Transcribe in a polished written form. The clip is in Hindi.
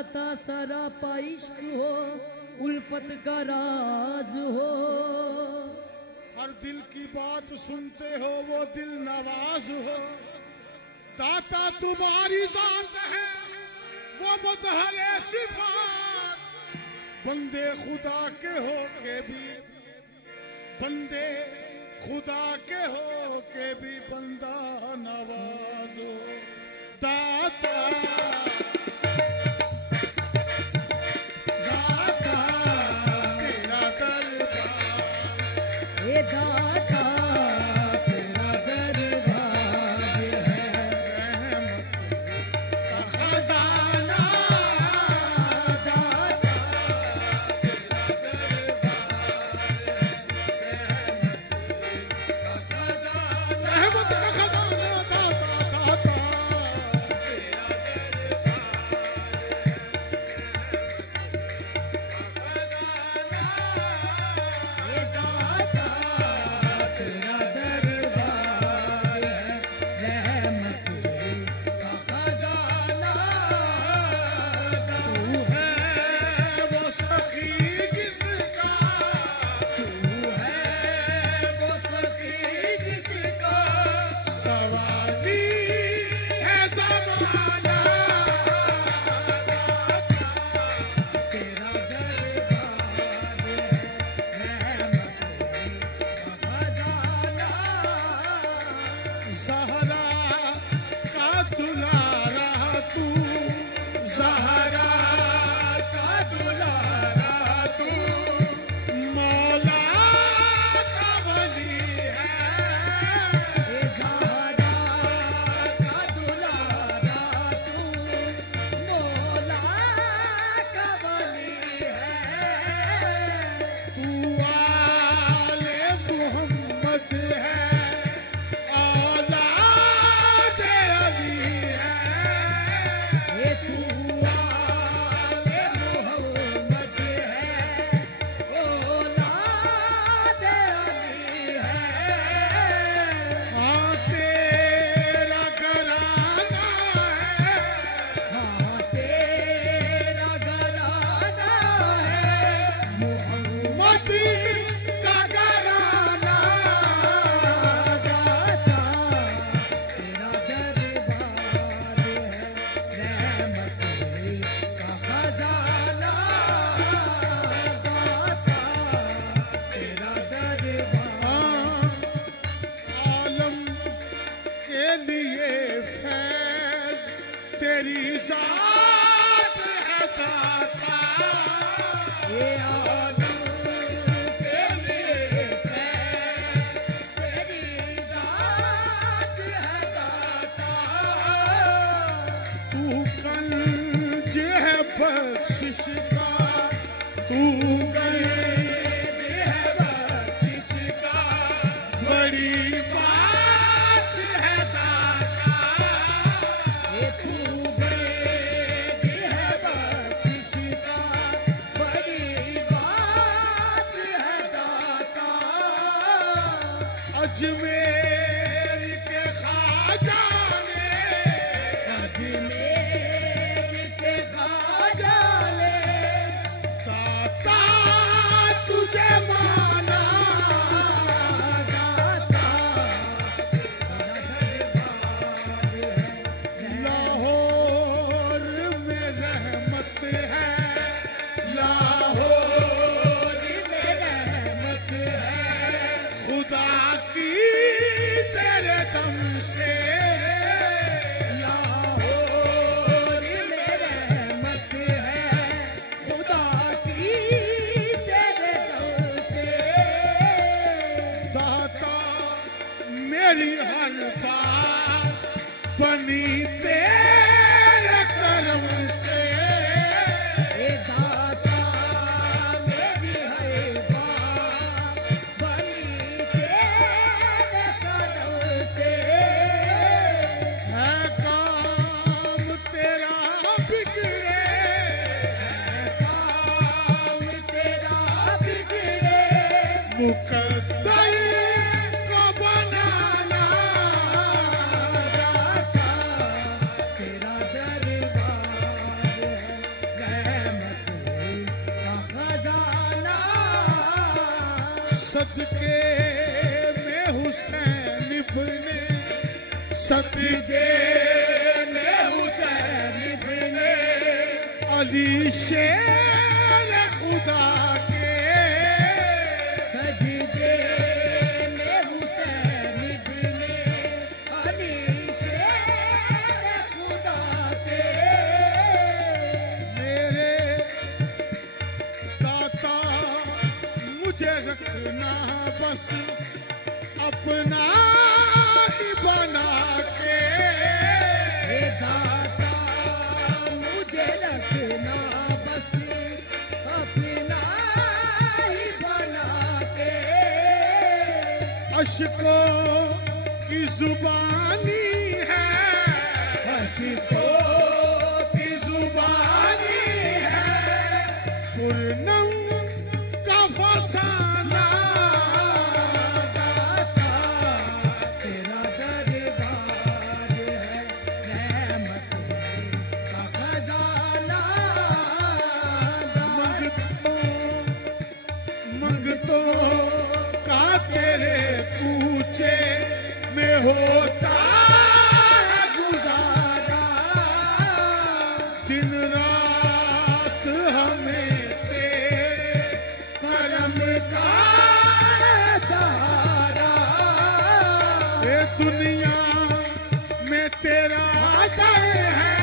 दाता सरापा इश्क हो, उल्फत का राज हो। हर दिल की बात सुनते हो वो दिल नवाज हो। दाता तुम्हारी जात है वो मुतहरे सिफात। बंदे खुदा के हो के भी, बंदे खुदा के हो के भी बंदा नवाजो। दाता अजमेर के ख्वाजा ने, अजमेर के ख्वाजा ने दाता तुझे माना। दाता लाहौर में रहमत है, लाहौर में रहमत है खुदा की तेरे दम से। लाहौर में रहमत है खुदा की तेरे दम से। दाता मेरी हर बात बनी तेरे करम से। दाता मेरी हर बात बनी तेरे करम से। है काम तेरा बिगड़े, है काम तेरा बिगड़े मुकद्दर को बनाना। दाता तेरा दरबार है सदके में हुसैन इब्ने सदके में हुसैन इब्ने अली शेर खुदा के सजदे में हुसैन इब्ने अली शेर खुदा के मेरे दाता मुझे रखना बस अपना ही बना के हे दाता मुझे रखना बस अपना ही बना के अशकों की जुबानी है अशकों की जुबानी है पुरनम का फसाना दाता तेरा दरबार है रहमत का खजाना मंगतों का तेरे पूछे में होता है गुजारा दिन रात हमें तेरे करम का सहारा ये दुनिया में तेरा दर है